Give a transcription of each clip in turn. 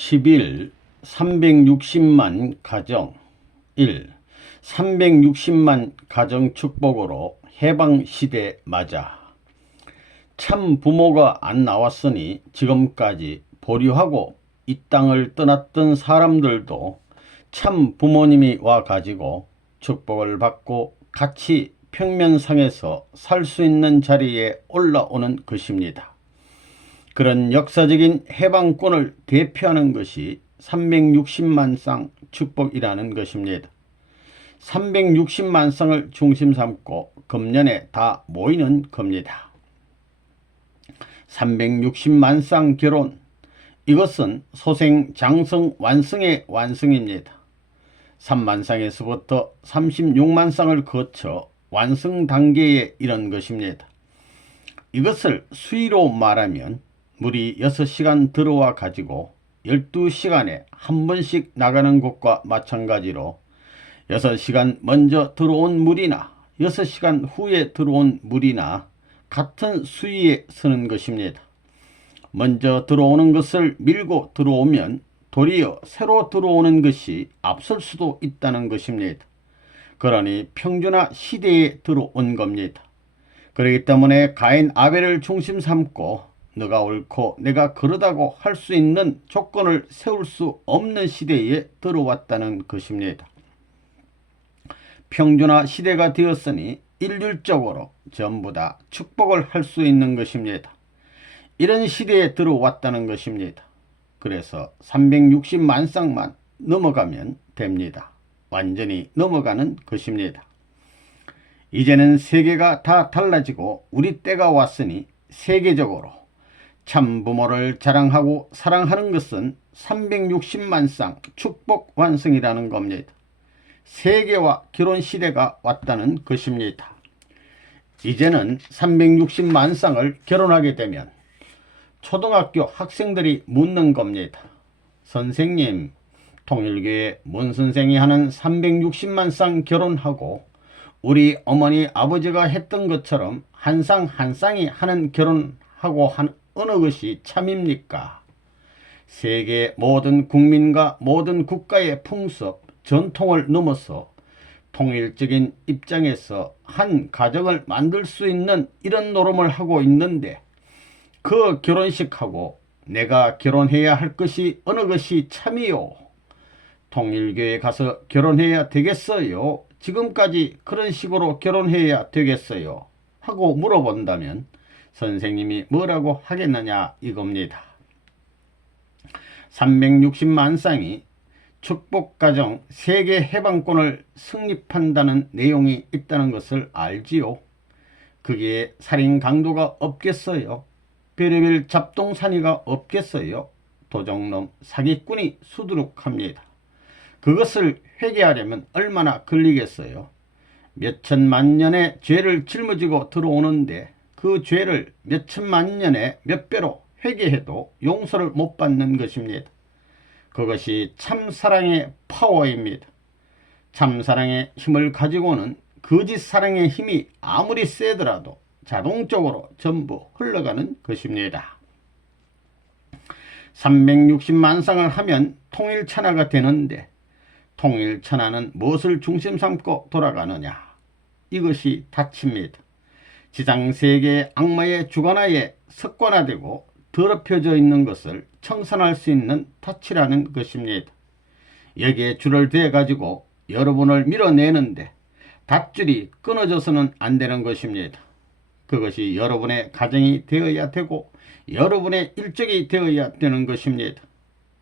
10일 360만 가정 1. 360만 가정 축복으로 해방시대 맞아. 참 부모가 안 나왔으니 지금까지 보류하고 이 땅을 떠났던 사람들도 참 부모님이 와가지고 축복을 받고 같이 평면상에서 살 수 있는 자리에 올라오는 것입니다. 그런 역사적인 해방권을 대표하는 것이 360만 쌍 축복이라는 것입니다. 360만 쌍을 중심 삼고 금년에 다 모이는 겁니다. 360만 쌍 결혼, 이것은 소생, 장성, 완성의 완성입니다. 3만 쌍에서부터 36만 쌍을 거쳐 완성 단계에 이른 것입니다. 이것을 수위로 말하면 물이 6시간 들어와 가지고 12시간에 한 번씩 나가는 것과 마찬가지로 6시간 먼저 들어온 물이나 6시간 후에 들어온 물이나 같은 수위에 서는 것입니다. 먼저 들어오는 것을 밀고 들어오면 도리어 새로 들어오는 것이 앞설 수도 있다는 것입니다. 그러니 평준화 시대에 들어온 겁니다. 그렇기 때문에 가인 아벨을 중심 삼고 너가 옳고 내가 그러다고 할 수 있는 조건을 세울 수 없는 시대에 들어왔다는 것입니다. 평준화 시대가 되었으니 일률적으로 전부 다 축복을 할 수 있는 것입니다. 이런 시대에 들어왔다는 것입니다. 그래서 360만 쌍만 넘어가면 됩니다. 완전히 넘어가는 것입니다. 이제는 세계가 다 달라지고 우리 때가 왔으니 세계적으로 참 부모를 자랑하고 사랑하는 것은 360만 쌍 축복 완성이라는 겁니다. 세계화 결혼 시대가 왔다는 것입니다. 이제는 360만 쌍을 결혼하게 되면 초등학교 학생들이 묻는 겁니다. 선생님, 통일교회 문선생이 하는 360만 쌍 결혼하고 우리 어머니 아버지가 했던 것처럼 한 쌍 한 쌍이 하는 결혼하고 어느 것이 참입니까? 세계 모든 국민과 모든 국가의 풍습, 전통을 넘어서 통일적인 입장에서 한 가정을 만들 수 있는 이런 노름을 하고 있는데 그 결혼식하고 내가 결혼해야 할 것이 어느 것이 참이요? 통일교회 가서 결혼해야 되겠어요? 지금까지 그런 식으로 결혼해야 되겠어요? 하고 물어본다면 선생님이 뭐라고 하겠느냐 이겁니다. 360만 쌍이 축복가정 세계 해방권을 성립한다는 내용이 있다는 것을 알지요. 그게 살인 강도가 없겠어요? 별의별 잡동사니가 없겠어요? 도적놈 사기꾼이 수두룩합니다. 그것을 회개하려면 얼마나 걸리겠어요? 몇천만 년의 죄를 짊어지고 들어오는데 그 죄를 몇천만 년에 몇 배로 회개해도 용서를 못 받는 것입니다. 그것이 참사랑의 파워입니다. 참사랑의 힘을 가지고는 거짓 사랑의 힘이 아무리 세더라도 자동적으로 전부 흘러가는 것입니다. 360만 쌍을 하면 통일천하가 되는데 통일천하는 무엇을 중심 삼고 돌아가느냐? 이것이 닫힙니다. 지상세계의 악마의 주관하에 석관화되고 더럽혀져 있는 것을 청산할 수 있는 덫이라는 것입니다. 여기에 줄을 대가지고 여러분을 밀어내는데 닷줄이 끊어져서는 안 되는 것입니다. 그것이 여러분의 가정이 되어야 되고 여러분의 일족이 되어야 되는 것입니다.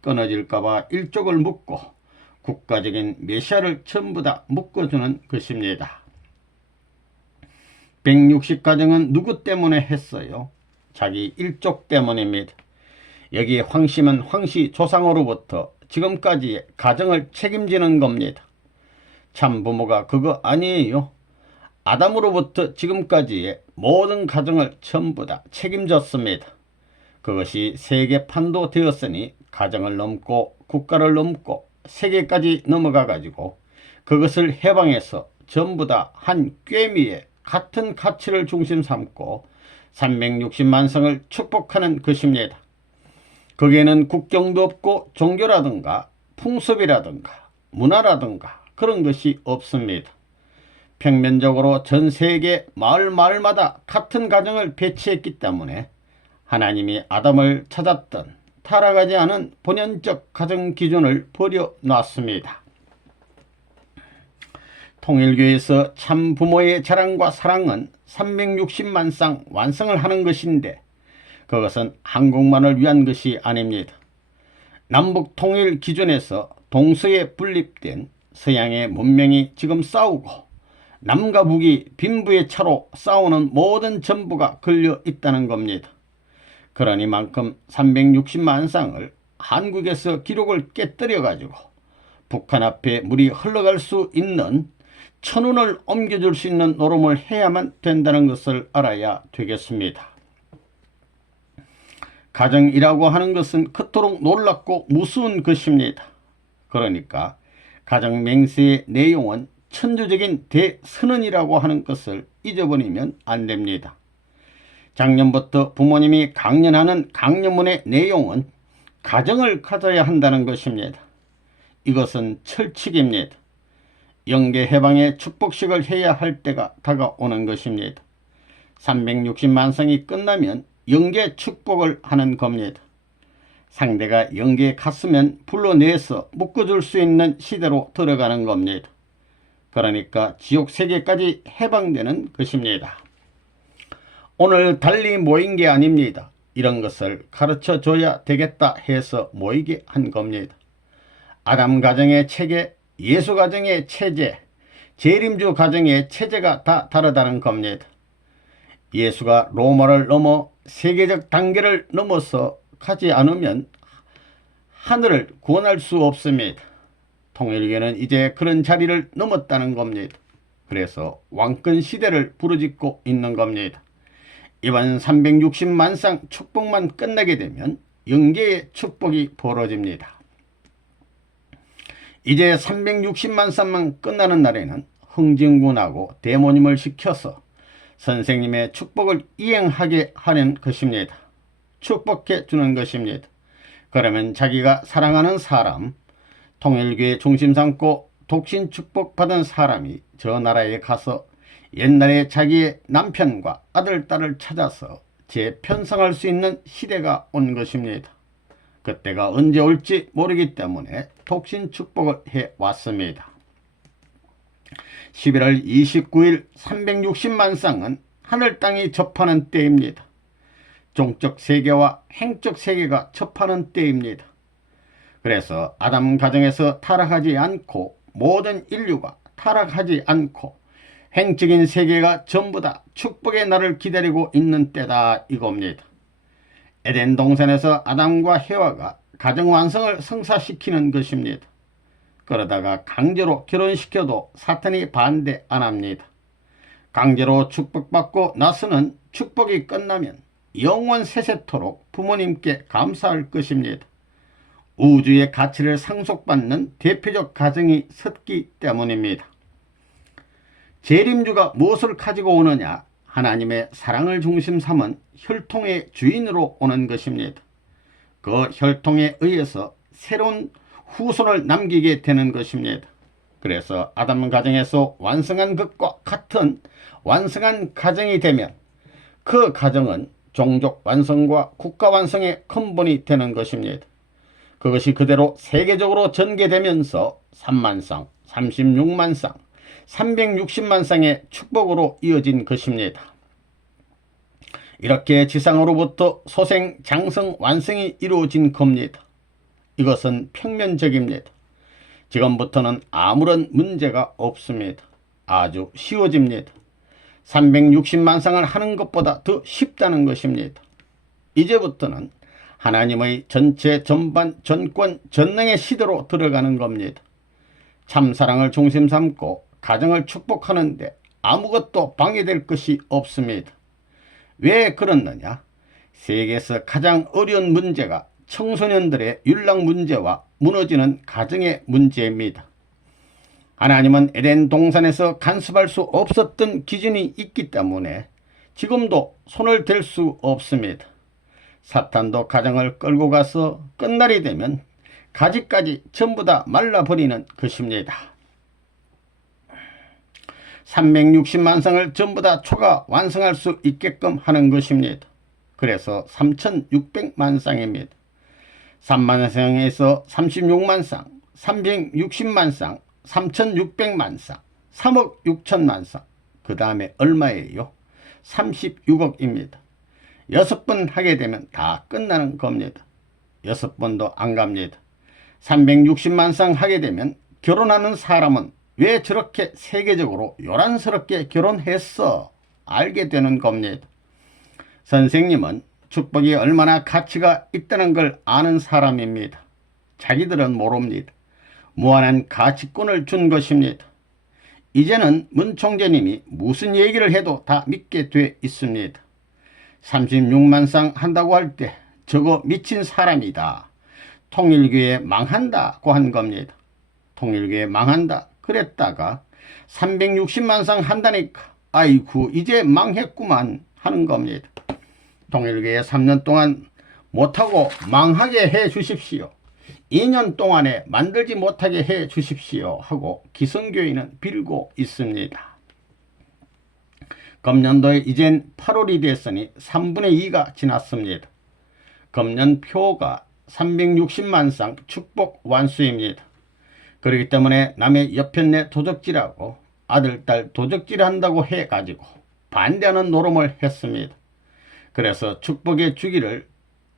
끊어질까봐 일족을 묶고 국가적인 메시아를 전부 다 묶어주는 것입니다. 160가정은 누구 때문에 했어요? 자기 일족 때문입니다. 여기 황씨면 황씨 조상으로부터 지금까지의 가정을 책임지는 겁니다. 참 부모가 그거 아니에요. 아담으로부터 지금까지의 모든 가정을 전부 다 책임졌습니다. 그것이 세계판도 되었으니 가정을 넘고 국가를 넘고 세계까지 넘어가 가지고 그것을 해방해서 전부 다 한 꿰미에 같은 가치를 중심 삼고 360만 성을 축복하는 것입니다. 거기에는 국경도 없고 종교라든가 풍습이라든가 문화라든가 그런 것이 없습니다. 평면적으로 전 세계 마을마다 같은 가정을 배치했기 때문에 하나님이 아담을 찾았던 타락하지 않은 본연적 가정 기준을 버려놨습니다. 통일교에서 참 부모의 자랑과 사랑은 360만 쌍 완성을 하는 것인데 그것은 한국만을 위한 것이 아닙니다. 남북 통일 기준에서 동서에 분립된 서양의 문명이 지금 싸우고 남과 북이 빈부의 차로 싸우는 모든 전부가 걸려 있다는 겁니다. 그러니만큼 360만 쌍을 한국에서 기록을 깨뜨려 가지고 북한 앞에 물이 흘러갈 수 있는 천운을 옮겨줄 수 있는 노름을 해야만 된다는 것을 알아야 되겠습니다. 가정이라고 하는 것은 그토록 놀랍고 무서운 것입니다. 그러니까 가정 맹세의 내용은 천주적인 대선언이라고 하는 것을 잊어버리면 안 됩니다. 작년부터 부모님이 강연하는 강연문의 내용은 가정을 가져야 한다는 것입니다. 이것은 철칙입니다. 영계 해방의 축복식을 해야 할 때가 다가오는 것입니다. 360만 성이 끝나면 영계 축복을 하는 겁니다. 상대가 영계에 갔으면 불러내서 묶어줄 수 있는 시대로 들어가는 겁니다. 그러니까 지옥 세계까지 해방되는 것입니다. 오늘 달리 모인 게 아닙니다. 이런 것을 가르쳐 줘야 되겠다 해서 모이게 한 겁니다. 아담 가정의 체계, 예수 가정의 체제, 재림주 가정의 체제가 다 다르다는 겁니다. 예수가 로마를 넘어 세계적 단계를 넘어서 가지 않으면 하늘을 구원할 수 없습니다. 통일교는 이제 그런 자리를 넘었다는 겁니다. 그래서 왕권 시대를 부르짖고 있는 겁니다. 이번 360만 쌍 축복만 끝나게 되면 영계의 축복이 벌어집니다. 이제 360만 쌍만 끝나는 날에는 흥진군하고 대모님을 시켜서 선생님의 축복을 이행하게 하는 것입니다. 축복해 주는 것입니다. 그러면 자기가 사랑하는 사람, 통일교의 중심 삼고 독신 축복받은 사람이 저 나라에 가서 옛날에 자기의 남편과 아들, 딸을 찾아서 재편성할 수 있는 시대가 온 것입니다. 그때가 언제 올지 모르기 때문에 독신 축복을 해왔습니다. 11월 29일 360만 쌍은 하늘 땅이 접하는 때입니다. 종적 세계와 행적 세계가 접하는 때입니다. 그래서 아담 가정에서 타락하지 않고 모든 인류가 타락하지 않고 행적인 세계가 전부 다 축복의 날을 기다리고 있는 때다 이겁니다. 에덴 동산에서 아담과 해와가 가정 완성을 성사시키는 것입니다. 그러다가 강제로 결혼시켜도 사탄이 반대 안 합니다. 강제로 축복받고 나서는 축복이 끝나면 영원 세세토록 부모님께 감사할 것입니다. 우주의 가치를 상속받는 대표적 가정이 섰기 때문입니다. 재림주가 무엇을 가지고 오느냐? 하나님의 사랑을 중심 삼은 혈통의 주인으로 오는 것입니다. 그 혈통에 의해서 새로운 후손을 남기게 되는 것입니다. 그래서 아담 가정에서 완성한 것과 같은 완성한 가정이 되면 그 가정은 종족 완성과 국가 완성의 근본이 되는 것입니다. 그것이 그대로 세계적으로 전개되면서 3만 쌍, 36만 쌍, 360만 쌍의 축복으로 이어진 것입니다. 이렇게 지상으로부터 소생, 장성, 완성이 이루어진 겁니다. 이것은 평면적입니다. 지금부터는 아무런 문제가 없습니다. 아주 쉬워집니다. 360만 쌍을 하는 것보다 더 쉽다는 것입니다. 이제부터는 하나님의 전체 전반 전권 전능의 시대로 들어가는 겁니다. 참사랑을 중심 삼고 가정을 축복하는데 아무것도 방해될 것이 없습니다. 왜 그렇느냐? 세계에서 가장 어려운 문제가 청소년들의 윤락 문제와 무너지는 가정의 문제입니다. 하나님은 에덴 동산에서 간섭할 수 없었던 기준이 있기 때문에 지금도 손을 댈 수 없습니다. 사탄도 가정을 끌고 가서 끝날이 되면 가지까지 전부 다 말라버리는 것입니다. 360만 상을 전부 다 초가 완성할 수 있게끔 하는 것입니다. 그래서 3600만 쌍입니다. 3만 쌍에서 36만 쌍, 360만 쌍, 3600만 쌍, 3억 6천만 쌍. 그 다음에 얼마예요? 36억입니다. 6번 하게 되면 다 끝나는 겁니다. 6번도 안 갑니다. 360만 쌍 하게 되면 결혼하는 사람은 왜 저렇게 세계적으로 요란스럽게 결혼했어? 알게 되는 겁니다. 선생님은 축복이 얼마나 가치가 있다는 걸 아는 사람입니다. 자기들은 모릅니다. 무한한 가치권을 준 것입니다. 이제는 문 총재님이 무슨 얘기를 해도 다 믿게 돼 있습니다. 36만 쌍 한다고 할 때 저거 미친 사람이다. 통일교회 망한다고 한 겁니다. 통일교회 망한다 그랬다가 360만 쌍 한다니까 아이고 이제 망했구만 하는 겁니다. 통일교회 3년 동안 못하고 망하게 해 주십시오. 2년 동안에 만들지 못하게 해 주십시오 하고 기성교회는 빌고 있습니다. 금년도에 이젠 8월이 됐으니 3분의 2가 지났습니다. 금년 표가 360만 쌍 축복 완수입니다. 그렇기 때문에 남의 옆편내 도적질하고 아들, 딸 도적질 한다고 해가지고 반대하는 노름을 했습니다. 그래서 축복의 주기를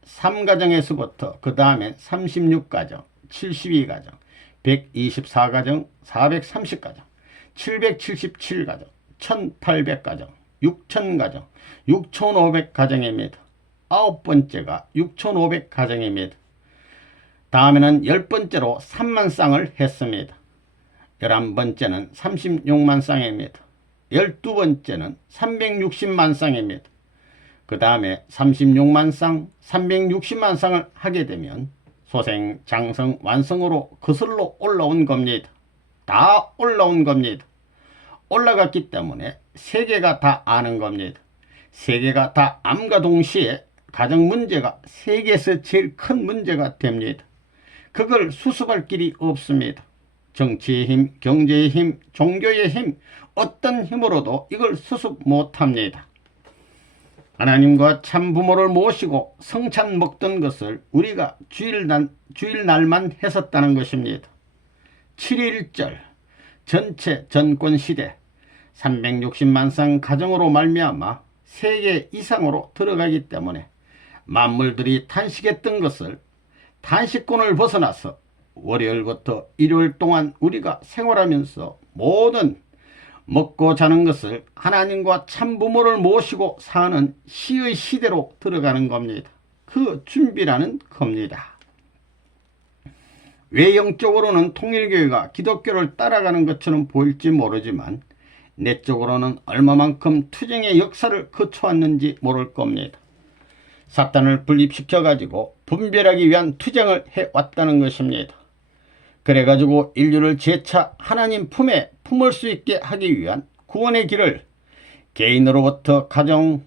3가정에서부터 그 다음에 36가정, 72가정, 124가정, 430가정, 777가정, 1800가정, 6000가정, 6500가정입니다. 9번째가 6500가정입니다. 다음에는 10번째로 3만 쌍을 했습니다. 11번째는 36만 쌍입니다. 12번째는 360만 쌍입니다. 그 다음에 36만 쌍, 360만 쌍을 하게 되면 소생, 장성, 완성으로 거슬러 올라온 겁니다. 다 올라온 겁니다. 올라갔기 때문에 세계가 다 아는 겁니다. 세계가 다 암과 동시에 가정 문제가 세계에서 제일 큰 문제가 됩니다. 그걸 수습할 길이 없습니다. 정치의 힘, 경제의 힘, 종교의 힘, 어떤 힘으로도 이걸 수습 못합니다. 하나님과 참부모를 모시고 성찬 먹던 것을 우리가 주일날만 했었다는 것입니다. 7.1절 전체 전권시대 360만 쌍 가정으로 말미암아 세계 이상으로 들어가기 때문에 만물들이 탄식했던 것을 탄식권을 벗어나서 월요일부터 일요일 동안 우리가 생활하면서 모든 먹고 자는 것을 하나님과 참부모를 모시고 사는 시의 시대로 들어가는 겁니다. 그 준비라는 겁니다. 외형적으로는 통일교회가 기독교를 따라가는 것처럼 보일지 모르지만 내적으로는 얼마만큼 투쟁의 역사를 거쳐왔는지 모를 겁니다. 사탄을 분립시켜 가지고 분별하기 위한 투쟁을 해왔다는 것입니다. 그래가지고 인류를 재차 하나님 품에 품을 수 있게 하기 위한 구원의 길을 개인으로부터 가정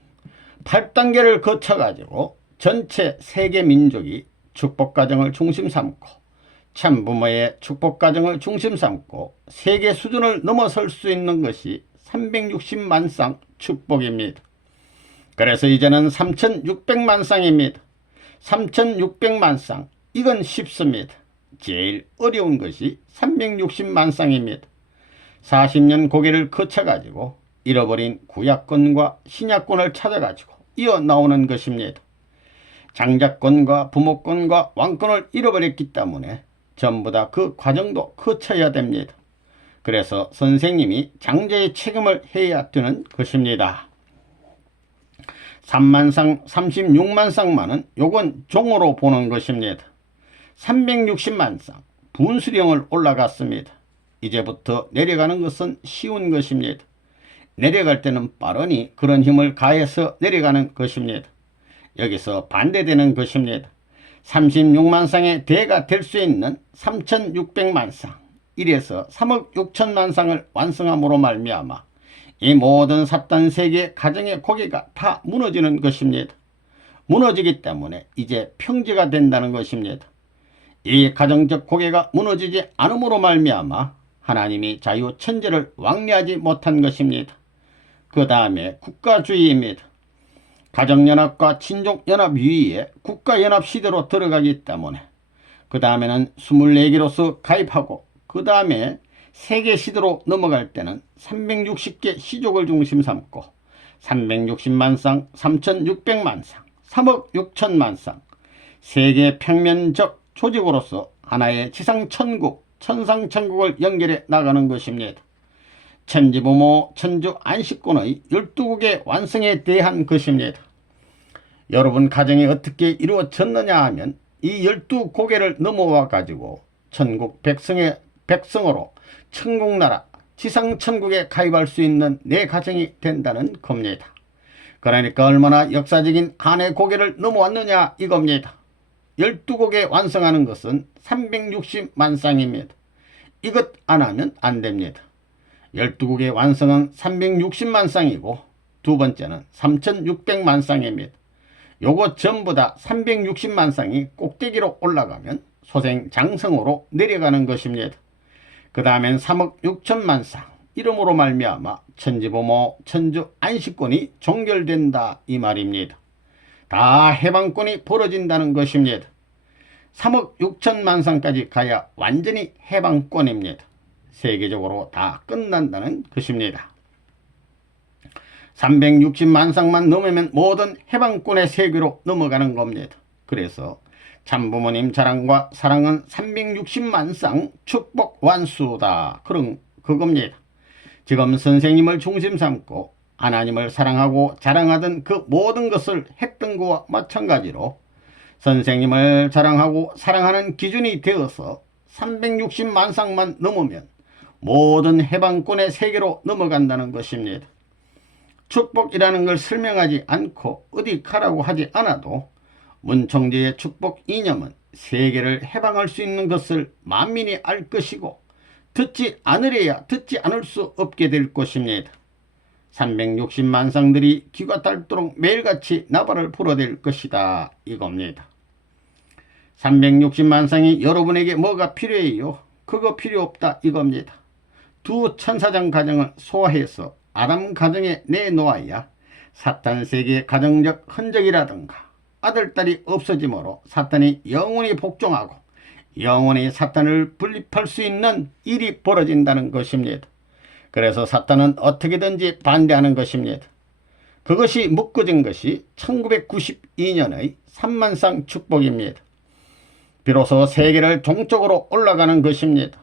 8단계를 거쳐가지고 전체 세계 민족이 축복가정을 중심 삼고 참부모의 축복가정을 중심 삼고 세계 수준을 넘어설 수 있는 것이 360만 쌍 축복입니다. 그래서 이제는 3600만 쌍입니다. 3600만 쌍 이건 쉽습니다. 제일 어려운 것이 360만 쌍입니다. 40년 고개를 거쳐가지고 잃어버린 구약권과 신약권을 찾아가지고 이어나오는 것입니다. 장자권과 부모권과 왕권을 잃어버렸기 때문에 전부 다 그 과정도 거쳐야 됩니다. 그래서 선생님이 장자의 책임을 해야 되는 것입니다. 3만 쌍, 36만 쌍만은 요건 종으로 보는 것입니다. 360만 쌍, 분수령을 올라갔습니다. 이제부터 내려가는 것은 쉬운 것입니다. 내려갈 때는 빠르니 그런 힘을 가해서 내려가는 것입니다. 여기서 반대되는 것입니다. 36만 쌍의 대가 될 수 있는 3600만 쌍, 이래서 3억 6천만 쌍을 완성함으로 말미암아 이 모든 사탄 세계 가정의 고개가 다 무너지는 것입니다. 무너지기 때문에 이제 평지가 된다는 것입니다. 이 가정적 고개가 무너지지 않음으로 말미암아 하나님이 자유천재를 왕래하지 못한 것입니다. 그 다음에 국가주의입니다. 가정연합과 친족연합 위에 국가연합시대로 들어가기 때문에 그 다음에는 24개로서 가입하고 그 다음에 세계시대로 넘어갈 때는 360개 시족을 중심 삼고 360만 쌍, 3600만 쌍, 3억 6천만 쌍, 세계 평면적 조직으로서 하나의 지상천국, 천상천국을 연결해 나가는 것입니다. 천지부모 천주 안식권의 12국의 완성에 대한 것입니다. 여러분 가정이 어떻게 이루어졌느냐 하면 이 12고개를 넘어와 가지고 천국 백성으로 천국나라 지상천국에 가입할 수 있는 내 가정이 된다는 겁니다. 그러니까 얼마나 역사적인 한의 고개를 넘어왔느냐 이겁니다. 12곡에 완성하는 것은 360만 쌍입니다. 이것 안 하면 안 됩니다. 12곡의 완성은 360만 쌍이고 두 번째는 3600만 쌍입니다. 요거 전부 다 360만 쌍이 꼭대기로 올라가면 소생장성으로 내려가는 것입니다. 그 다음엔 3억 6천만 쌍 이름으로 말미암아 천지부모 천주 안식권이 종결된다 이 말입니다. 다 해방권이 벌어진다는 것입니다. 3억 6천만 쌍까지 가야 완전히 해방권입니다. 세계적으로 다 끝난다는 것입니다. 360만 쌍만 넘으면 모든 해방권의 세계로 넘어가는 겁니다. 그래서 참부모님 자랑과 사랑은 360만 쌍 축복 완수다. 그겁니다. 지금 선생님을 중심 삼고 하나님을 사랑하고 자랑하던 그 모든 것을 했던 것과 마찬가지로 선생님을 자랑하고 사랑하는 기준이 되어서 360만 쌍만 넘으면 모든 해방권의 세계로 넘어간다는 것입니다. 축복이라는 걸 설명하지 않고 어디 가라고 하지 않아도 문총재의 축복 이념은 세계를 해방할 수 있는 것을 만민이 알 것이고 듣지 않으려야 듣지 않을 수 없게 될 것입니다. 360만 쌍들이 귀가 닳도록 매일같이 나발을 불어댈 것이다 이겁니다. 360만 쌍이 여러분에게 뭐가 필요해요? 그거 필요 없다 이겁니다. 두 천사장 가정을 소화해서 아담 가정에 내놓아야 사탄 세계의 가정적 흔적이라든가 아들, 딸이 없어지므로 사탄이 영원히 복종하고 영원히 사탄을 분립할 수 있는 일이 벌어진다는 것입니다. 그래서 사탄은 어떻게든지 반대하는 것입니다. 그것이 묶어진 것이 1992년의 3만 쌍 축복입니다. 비로소 세계를 종적으로 올라가는 것입니다.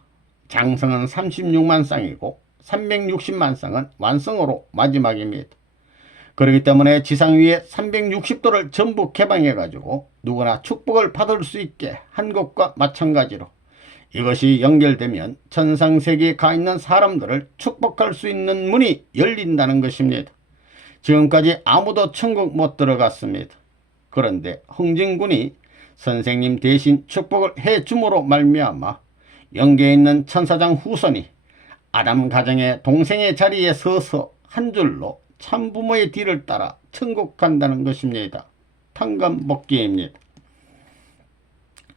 장성은 36만 쌍이고 360만 쌍은 완성으로 마지막입니다. 그렇기 때문에 지상 위에 360도를 전부 개방해 가지고 누구나 축복을 받을 수 있게 한 것과 마찬가지로 이것이 연결되면 천상세계에 가 있는 사람들을 축복할 수 있는 문이 열린다는 것입니다. 지금까지 아무도 천국 못 들어갔습니다. 그런데 흥진군이 선생님 대신 축복을 해줌으로 말미암아 영계에 있는 천사장 후손이 아담 가정의 동생의 자리에 서서 한 줄로 참부모의 뒤를 따라 천국 간다는 것입니다. 탕감복귀입니다.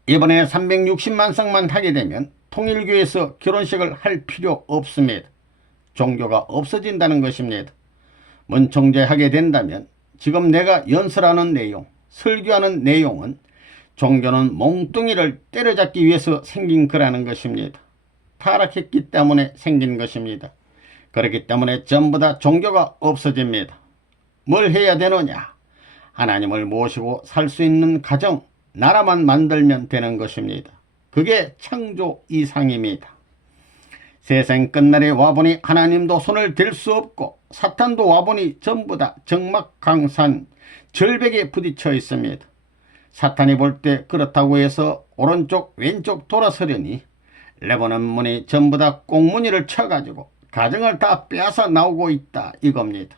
이번에 360만 쌍만 하게 되면 통일교에서 결혼식을 할 필요 없습니다. 종교가 없어진다는 것입니다. 문총재 하게 된다면 지금 내가 연설하는 내용, 설교하는 내용은 종교는 몽뚱이를 때려잡기 위해서 생긴 거라는 것입니다. 타락했기 때문에 생긴 것입니다. 그렇기 때문에 전부 다 종교가 없어집니다. 뭘 해야 되느냐? 하나님을 모시고 살 수 있는 가정, 나라만 만들면 되는 것입니다. 그게 창조 이상입니다. 세상 끝날에 와보니 하나님도 손을 댈 수 없고 사탄도 와보니 전부 다 적막강산, 절벽에 부딪혀 있습니다. 사탄이 볼 때 그렇다고 해서 오른쪽 왼쪽 돌아서려니 레바논 문이 전부 다 꽁무니를 쳐가지고 가정을 다 빼앗아 나오고 있다 이겁니다.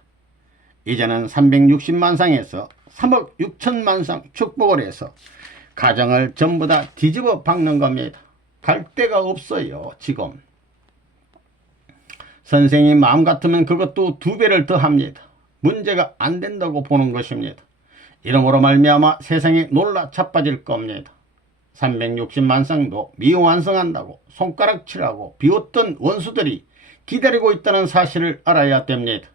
이제는 360만 쌍에서 3억 6천만 쌍 축복을 해서 가정을 전부 다 뒤집어 박는 겁니다. 갈 데가 없어요 지금. 선생님 마음 같으면 그것도 2배를 더 합니다. 문제가 안 된다고 보는 것입니다. 이러므로 말미암아 세상에 놀라 자빠질 겁니다. 360만 쌍도 미완성한다고 손가락질하고 비웃던 원수들이 기다리고 있다는 사실을 알아야 됩니다.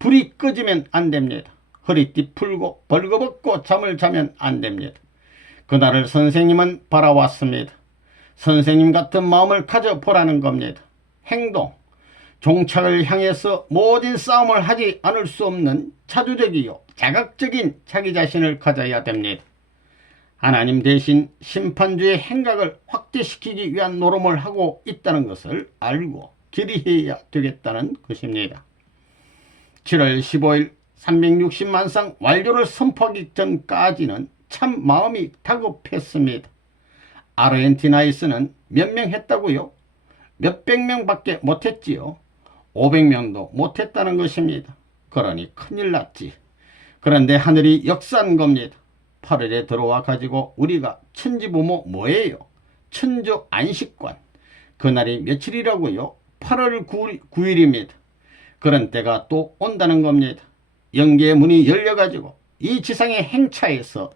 불이 꺼지면 안 됩니다. 허리띠 풀고 벌거벗고 잠을 자면 안 됩니다. 그날을 선생님은 바라왔습니다. 선생님 같은 마음을 가져보라는 겁니다. 행동, 종착을 향해서 모든 싸움을 하지 않을 수 없는 자주적이요 자각적인 자기 자신을 가져야 됩니다. 하나님 대신 심판주의 행각을 확대시키기 위한 노름을 하고 있다는 것을 알고 결의해야 되겠다는 것입니다. 7월 15일 360만 쌍 완료를 선포하기 전까지는 참 마음이 다급했습니다. 아르헨티나에서는 몇 명 했다고요? 몇백 명밖에 못했지요. 500명도 못했다는 것입니다. 그러니 큰일 났지. 그런데 하늘이 역사한 겁니다. 8월에 들어와 가지고 우리가 천지부모 뭐예요? 천주 안식관. 그날이 며칠이라고요? 8월 9일입니다. 그런 때가 또 온다는 겁니다. 영계의 문이 열려가지고 이 지상의 행차에서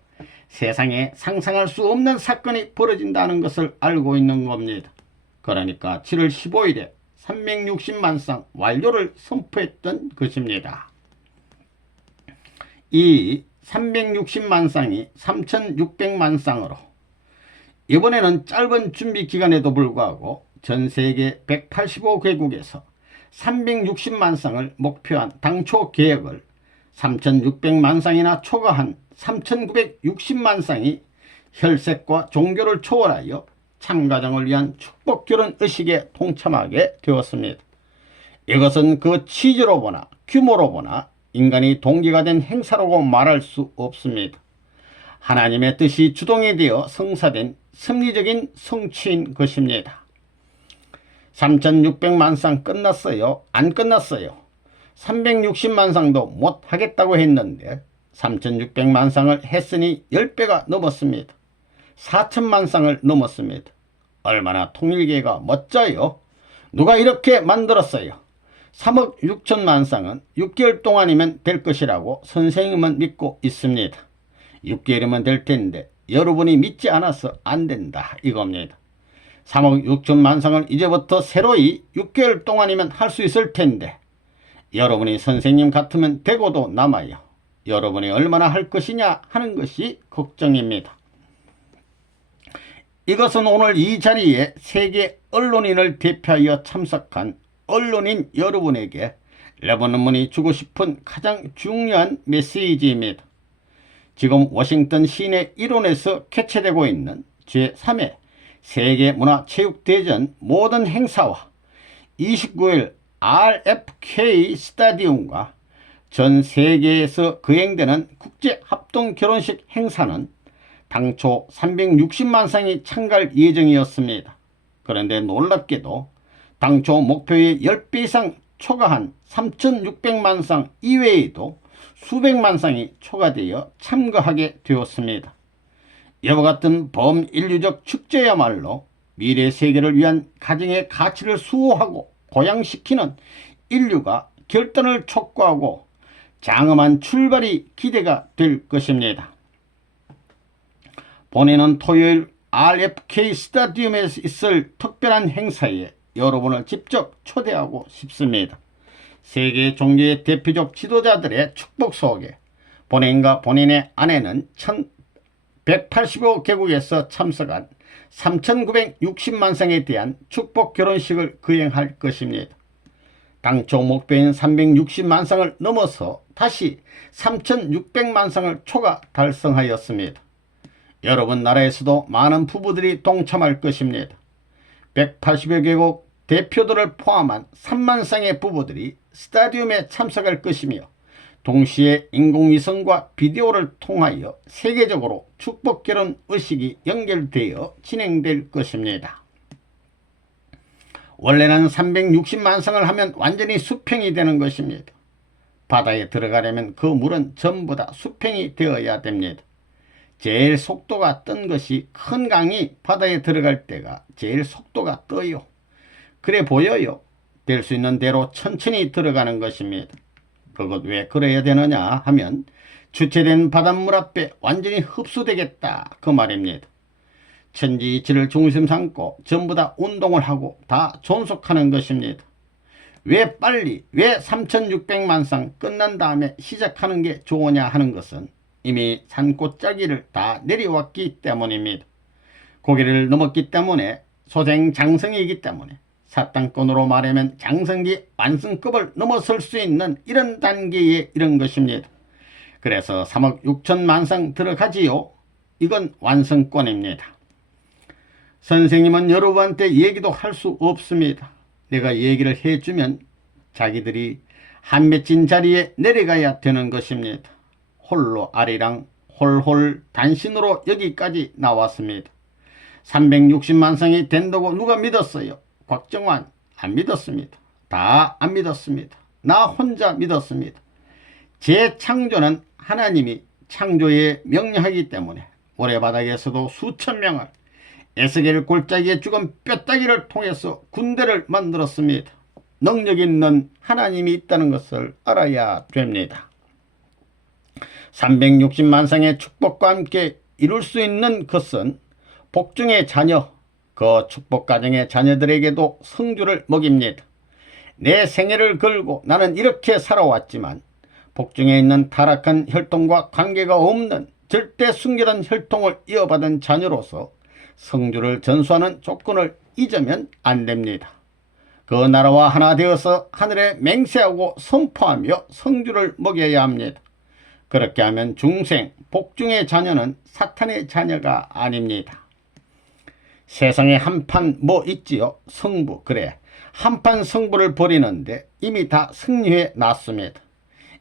세상에 상상할 수 없는 사건이 벌어진다는 것을 알고 있는 겁니다. 그러니까 7월 15일에 360만 쌍 완료를 선포했던 것입니다. 이 360만 쌍이 3600만 쌍으로 이번에는 짧은 준비 기간에도 불구하고 전 세계 185개국에서 360만 쌍을 목표한 당초 계획을 3600만 쌍이나 초과한 3960만 쌍이 혈색과 종교를 초월하여 참가장을 위한 축복 결혼 의식에 동참하게 되었습니다. 이것은 그 취지로 보나 규모로 보나 인간이 동기가 된 행사라고 말할 수 없습니다. 하나님의 뜻이 주동이 되어 성사된 섭리적인 성취인 것입니다. 3600만 쌍 끝났어요? 안 끝났어요? 360만 쌍도 못하겠다고 했는데 3600만 쌍을 했으니 10배가 넘었습니다. 4000만 쌍을 넘었습니다. 얼마나 통일계가 멋져요? 누가 이렇게 만들었어요? 3억 6천만 쌍은 6개월 동안이면 될 것이라고 선생님은 믿고 있습니다. 6개월이면 될 텐데 여러분이 믿지 않아서 안 된다 이겁니다. 3억 6천만 쌍을 이제부터 새로이 6개월 동안이면 할 수 있을 텐데 여러분이 선생님 같으면 되고도 남아요. 여러분이 얼마나 할 것이냐 하는 것이 걱정입니다. 이것은 오늘 이 자리에 세계 언론인을 대표하여 참석한 언론인 여러분에게 레버넌문이 주고 싶은 가장 중요한 메시지입니다. 지금 워싱턴 시내 일원에서 개최되고 있는 제3회 세계문화체육대전 모든 행사와 29일 RFK 스타디움과 전 세계에서 거행되는 국제합동결혼식 행사는 당초 360만 쌍이 참가할 예정이었습니다. 그런데 놀랍게도 당초 목표의 10배 이상 초과한 3600만 쌍 이외에도 수백만 쌍이 초과되어 참가하게 되었습니다. 이와 같은 범인류적 축제야말로 미래 세계를 위한 가정의 가치를 수호하고 보양시키는 인류가 결단을 촉구하고 장엄한 출발이 기대가 될 것입니다. 본인은 토요일 RFK 스타디움에 있을 특별한 행사에 여러분을 직접 초대하고 싶습니다. 세계 종교의 대표적 지도자들의 축복 속에 본인과 본인의 아내는 185개국에서 참석한 3960만 쌍에 대한 축복 결혼식을 거행할 것입니다. 당초 목표인 360만 쌍을 넘어서 다시 3600만 쌍을 초과 달성하였습니다. 여러분 나라에서도 많은 부부들이 동참할 것입니다. 180여 개국 대표들을 포함한 3만 쌍의 부부들이 스타디움에 참석할 것이며 동시에 인공위성과 비디오를 통하여 세계적으로 축복 결혼 의식이 연결되어 진행될 것입니다. 원래는 360만 쌍을 하면 완전히 수평이 되는 것입니다. 바다에 들어가려면 그 물은 전부 다 수평이 되어야 됩니다. 제일 속도가 뜬 것이 큰 강이 바다에 들어갈 때가 제일 속도가 떠요. 그래 보여요. 될 수 있는 대로 천천히 들어가는 것입니다. 그것 왜 그래야 되느냐 하면 주체된 바닷물 앞에 완전히 흡수되겠다 그 말입니다. 천지이치를 중심 삼고 전부 다 운동을 하고 다 존속하는 것입니다. 왜 빨리 왜 3600만 쌍 끝난 다음에 시작하는 게 좋으냐 하는 것은 이미 산꽃짜기를 다 내려왔기 때문입니다. 고개를 넘었기 때문에 소생 장성이기 때문에 사단권으로 말하면 장성기 완성급을 넘어설 수 있는 이런 단계에 이런 것입니다. 그래서 3억 6천만 쌍 들어가지요. 이건 완성권입니다. 선생님은 여러분한테 얘기도 할 수 없습니다. 내가 얘기를 해주면 자기들이 한 맺힌 자리에 내려가야 되는 것입니다. 홀로 아리랑 홀홀 단신으로 여기까지 나왔습니다. 360만 쌍이 된다고 누가 믿었어요? 곽정환 안 믿었습니다. 다 안 믿었습니다. 나 혼자 믿었습니다. 제 창조는 하나님이 창조에 명령하기 때문에 모래바닥에서도 수천 명을 에스겔 골짜기에 죽은 뼈다귀를 통해서 군대를 만들었습니다. 능력 있는 하나님이 있다는 것을 알아야 됩니다. 360만 쌍의 축복과 함께 이룰 수 있는 것은 복중의 자녀, 그 축복 가정의 자녀들에게도 성주를 먹입니다. 내 생애를 걸고 나는 이렇게 살아왔지만 복중에 있는 타락한 혈통과 관계가 없는 절대 순결한 혈통을 이어받은 자녀로서 성주를 전수하는 조건을 잊으면 안 됩니다. 그 나라와 하나 되어서 하늘에 맹세하고 선포하며 성주를 먹여야 합니다. 그렇게 하면 중생, 복중의 자녀는 사탄의 자녀가 아닙니다. 세상에 한판 뭐 있지요? 승부. 그래, 한판 승부를 벌이는데 이미 다 승리해 놨습니다.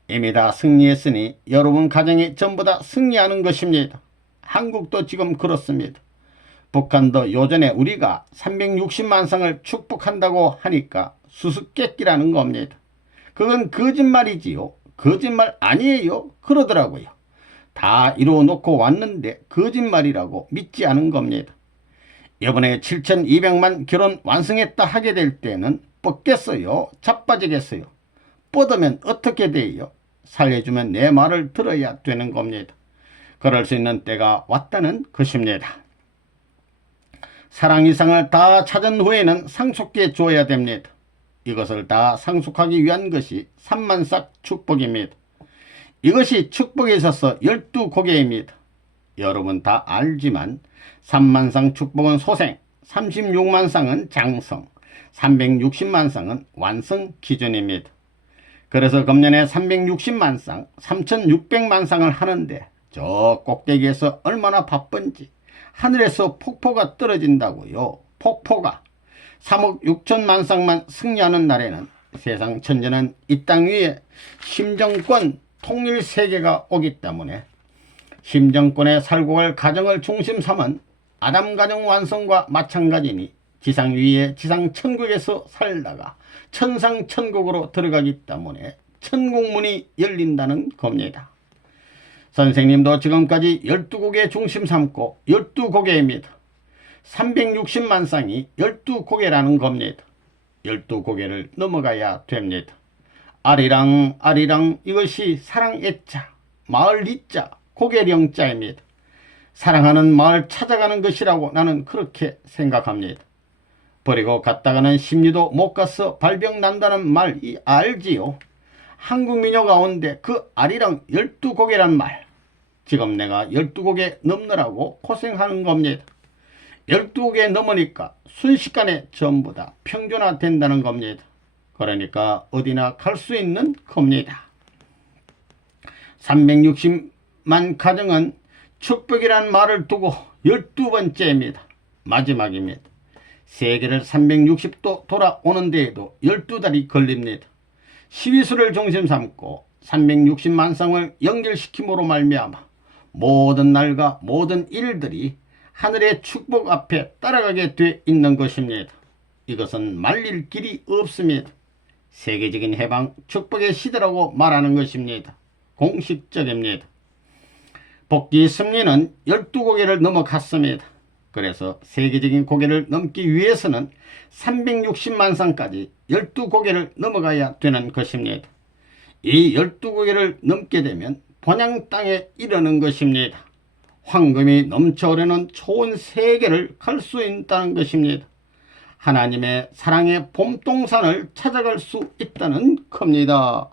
이미 다 승리했으니 여러분 가정이 전부 다 승리하는 것입니다. 한국도 지금 그렇습니다. 북한도 요전에 우리가 360만 쌍을 축복한다고 하니까 수수께끼라는 겁니다. 그건 거짓말이지요. 거짓말 아니에요. 그러더라고요. 다 이루어놓고 왔는데 거짓말이라고 믿지 않은 겁니다. 이번에 7200만 결혼 완성했다 하게 될 때는 뻗겠어요? 자빠지겠어요? 뻗으면 어떻게 돼요? 살려주면 내 말을 들어야 되는 겁니다. 그럴 수 있는 때가 왔다는 것입니다. 사랑 이상을 다 찾은 후에는 상속해 줘야 됩니다. 이것을 다 상속하기 위한 것이 3만삭 축복입니다. 이것이 축복에 있어서 12고개입니다. 여러분 다 알지만 3만상 축복은 소생, 36만 쌍은 장성, 360만 쌍은 완성 기준입니다. 그래서 금년에 360만 쌍, 3600만 쌍을 하는데 저 꼭대기에서 얼마나 바쁜지 하늘에서 폭포가 떨어진다고요. 폭포가 3억 6천만 쌍만 승리하는 날에는 세상 천재는 이 땅 위에 심정권 통일 세계가 오기 때문에 심정권에 살고 갈 가정을 중심 삼은 아담 가정 완성과 마찬가지니 지상 위에 지상 천국에서 살다가 천상 천국으로 들어가기 때문에 천국문이 열린다는 겁니다. 선생님도 지금까지 12곡의 중심 삼고 12고개입니다. 360만 쌍이 12고개라는 겁니다. 12고개를 넘어가야 됩니다. 아리랑 아리랑 이것이 사랑 애자, 마을 이자, 고개령자입니다. 사랑하는 마을 찾아가는 것이라고 나는 그렇게 생각합니다. 버리고 갔다가는 심리도 못 가서 발병 난다는 말 알지요? 한국 민요 가운데 그 아리랑 12고개란 말, 지금 내가 12고개 넘느라고 고생하는 겁니다. 12고개 넘으니까 순식간에 전부 다 평준화 된다는 겁니다. 그러니까 어디나 갈 수 있는 겁니다. 360만 가정은 축복이란 말을 두고 12번째입니다. 마지막입니다. 세계를 360도 돌아오는 데에도 12달이 걸립니다. 시위수를 중심 삼고 360만 쌍을 연결시킴으로 말미암아 모든 날과 모든 일들이 하늘의 축복 앞에 따라가게 돼 있는 것입니다. 이것은 말릴 길이 없습니다. 세계적인 해방 축복의 시대라고 말하는 것입니다. 공식적입니다. 복귀 승리는 12고개를 넘어갔습니다. 그래서 세계적인 고개를 넘기 위해서는 360만 쌍까지 12고개를 넘어가야 되는 것입니다. 이 12고개를 넘게 되면 본향 땅에 이르는 것입니다. 황금이 넘쳐오르는 좋은 세계를 갈 수 있다는 것입니다. 하나님의 사랑의 봄동산을 찾아갈 수 있다는 겁니다.